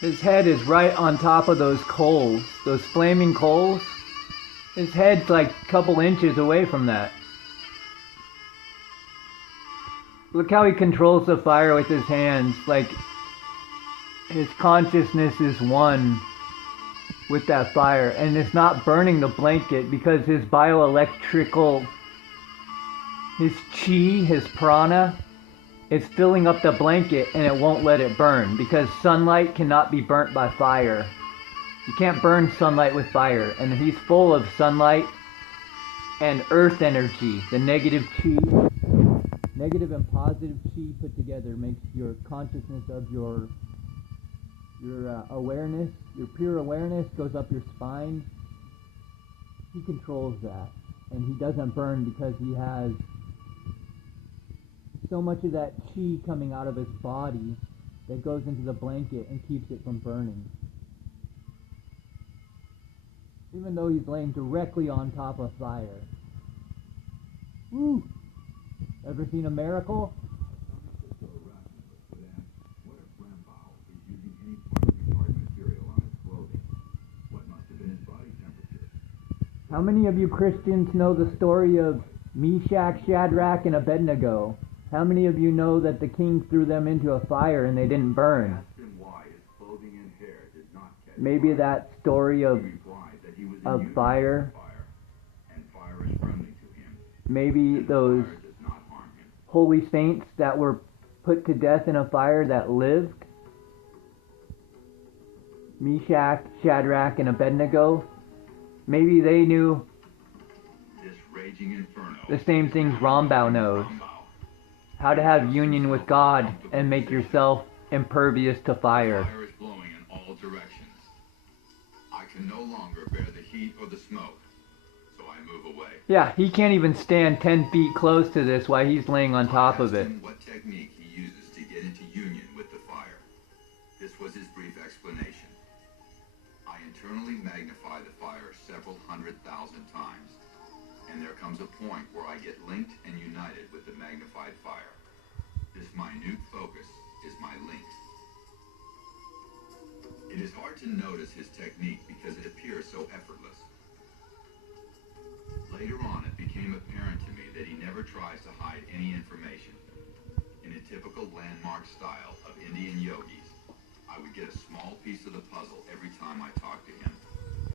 His head is right on top of those coals, those flaming coals. His head's like a couple inches away from that. Look how he controls the fire with his hands. Like, his consciousness is one with that fire. And it's not burning the blanket because his bioelectrical, his chi, his prana, is filling up the blanket and it won't let it burn. Because sunlight cannot be burnt by fire. You can't burn sunlight with fire. And he's full of sunlight and earth energy. The negative chi. Negative and positive chi put together makes your consciousness of your awareness, your pure awareness goes up your spine. He controls that. And he doesn't burn because he has so much of that chi coming out of his body that goes into the blanket and keeps it from burning. Even though he's laying directly on top of fire. Woo! Ever seen a miracle? How many of you Christians know the story of Meshach, Shadrach, and Abednego? How many of you know that the king threw them into a fire and they didn't burn? Maybe that story of fire. Maybe those holy saints that were put to death in a fire that lived. Meshach, Shadrach, and Abednego. Maybe they knew the same things Rambau knows. How to have union with God and make yourself impervious to fire. Fire is blowing in all directions. I can no longer bear the heat or the smoke, so I move away. Yeah, he can't even stand 10 feet close to this while he's laying on top of it. What technique he uses to get into union with the fire. This was his brief explanation. I internally magnify the fire several 100,000 times, and there comes a point where I get linked and united with the magnified fire. This minute focus is my link. It is hard to notice his technique because it appears so effortless. Later on, it became apparent to me that he never tries to hide any information. In a typical landmark style of Indian yogis, I would get a small piece of the puzzle every time I talked to him.